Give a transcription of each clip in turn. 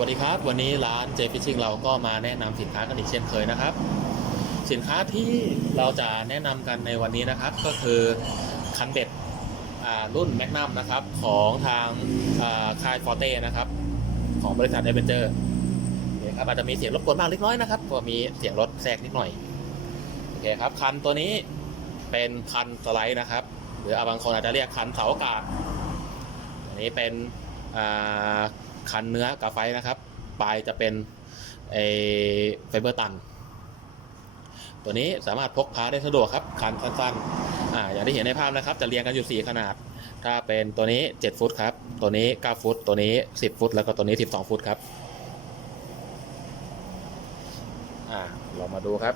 วัสดีครับ วันนี้ร้าน J Fishing เราก็มาแนะนำสินค้ากันอีกเช่นเคยนะครับ สินค้าที่เราจะแนะนำกันในวันนี้นะครับ ก็คือคันเบ็ดรุ่นแมกนัมนะครับของทางค่ายฟอร์เต้นะครับ ของบริษัทเอเวนเจอร์นี่ครับอาจจะมีเสียงรบกวนบ้างเล็กน้อยนะครับก็มีเสียงรถแทรกนิดหน่อยโอเคครับคันตัวนี้เป็นคันสไลด์นะครับ หรืออาบางคนอาจจะเรียกคันเสาอากาศอันนี้เป็นอ่า คันเนื้อกาไฟนะครับ ปลายจะเป็นไอไฟเบอร์ตัน ตัวนี้สามารถพกพาได้สะดวกครับ คันสั้นๆอ่าอย่างที่เห็นในภาพนะครับ จะเรียงกันอยู่ 4 ขนาด ถ้าเป็นตัวนี้ 7 ฟุตครับ ตัวนี้ 9 ฟุต ตัวนี้ 10 ฟุต แล้วก็ตัวนี้ 12 ฟุตครับอ่าเรามาดูครับ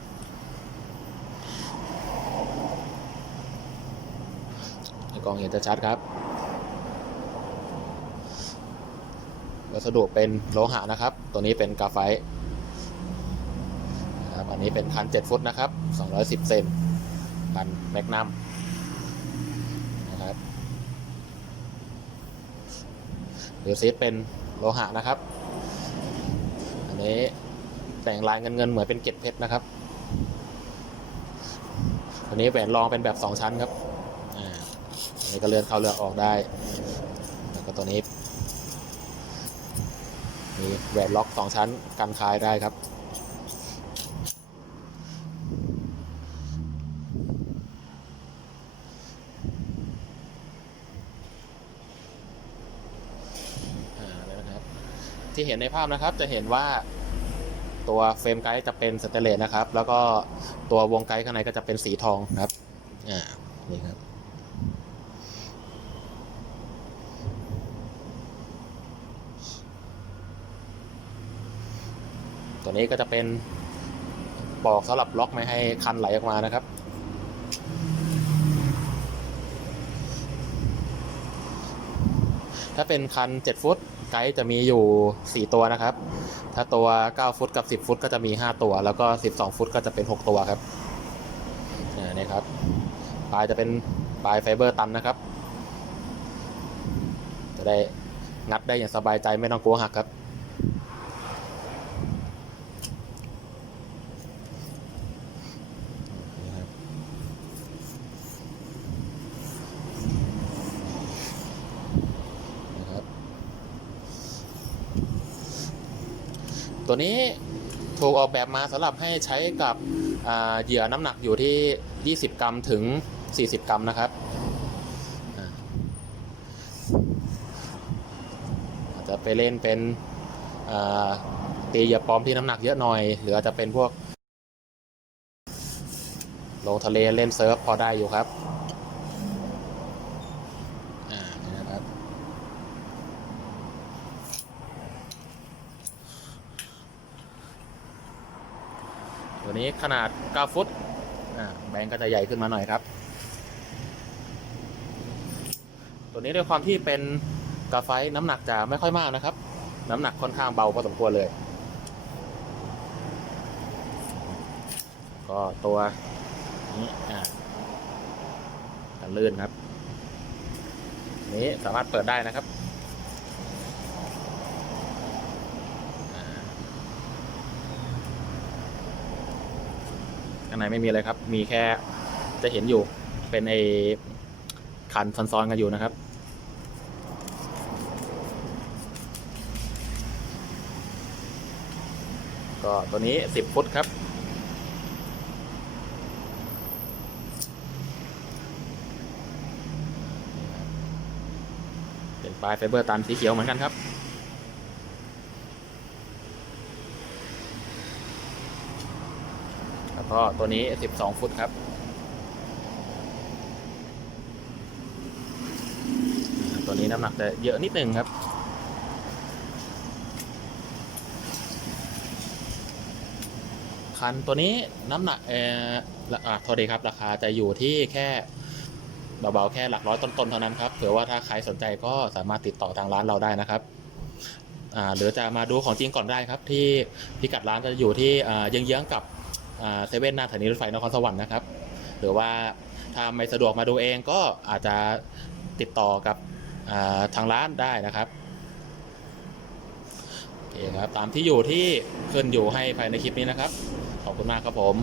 ในกล้องเห็นจะชัดครับ วัสดุเป็นโลหะนะครับ ตัวนี้เป็นกาไฟนะครับอันนี้เป็นคัน7ฟุตนะครับ210เซนคันแมกนัมนะครับเดี๋ยวซีดเป็นโลหะนะครับ อันนี้แต่งลายเงินเงินเหมือนเป็นเกล็ดเพชรนะครับอันนี้แหวนรองเป็นแบบ2ชั้นครับ อ่าอันนี้ก็เลื่อนเข้าเลือกออกได้ แล้วก็ตัวนี้ มีแหวนล็อก2ชั้นกันคายได้ครับอ่นะครับที่เห็นในภาพนะครับจะเห็นว่าตัวเฟรมไกด์จะเป็นสเตนเลสนะครับ แล้วก็ตัววงไกด์ข้างในก็จะเป็นสีทองครับ อ่า นี่ครับ ตัวนี้ก็จะเป็นปอกสำหรับล็อกไม่ให้คันไหลออกมานะครับ ถ้าเป็นคัน 7 ฟุตไกด์จะมีอยู่ 4 ตัวนะครับ ถ้าตัว 9 ฟุตกับ 10 ฟุตก็จะมี 5 ตัว แล้วก็ 12 ฟุตก็จะเป็น 6 ตัวครับอ่านี่ครับ ปลายจะเป็นปลายไฟเบอร์ตันนะครับ จะได้งัดได้อย่างสบายใจไม่ต้องกลัวหักครับนะครับ ตัวนี้ถูกออกแบบมาสำหรับให้ใช้กับเหยื่อน้ำหนักอยู่ที่ 20 กรัมถึง 40 กรัมนะครับอาจจะไปเล่นเป็นตีเหยื่อปลอมที่น้ำหนักเยอะหน่อย หรืออาจจะเป็นพวกลงทะเลเล่นเซิร์ฟพอได้อยู่ครับ อ่านี่นะครับ ตัวนี้ขนาด 9 ฟุตแบงก์ก็จะใหญ่ขึ้นมาหน่อยครับ ตัวนี้ด้วยความที่เป็นกาไฟน้ำหนักจะไม่ค่อยมากนะครับ น้ำหนักค่อนข้างเบาพอสมควรเลย ก็ตัวนี้อ่ากันลื่นครับ นี้สามารถเปิดได้นะครับ ข้างในไม่มีอะไรครับ มีแค่จะเห็นอยู่เป็นไอคันซ้อนๆกันอยู่นะครับ ก็ตัวนี้ 10 ฟุตครับ เป็นปลายไฟเบอร์ตันสีเขียวเหมือนกันครับ แล้ว ก็ตัวนี้ 12 ฟุตครับ ตัวนี้น้ำหนักจะเยอะนิดนึงครับคันตัวนี้น้ำหนักเอออ่าโทษดีครับ ราคาจะอยู่ที่แค่เบาๆแค่หลักร้อยต้นๆเท่านั้นครับเผื่อว่าถ้าใครสนใจก็สามารถติดต่อทางร้านเราได้นะครับหรือจะมาดูของจริงก่อนได้ครับ ที่พิกัดร้านจะอยู่ที่เยื้องๆกับ เซเว่นหน้าสถานีรถไฟนครสวรรค์นะครับ หรือว่าถ้าไม่สะดวกมาดูเองก็อาจจะติดต่อกับทางร้านได้นะครับโอเคครับตามที่อยู่ที่ขึ้นอยู่ให้ภายในคลิปนี้นะครับ ขอบคุณมากครับผม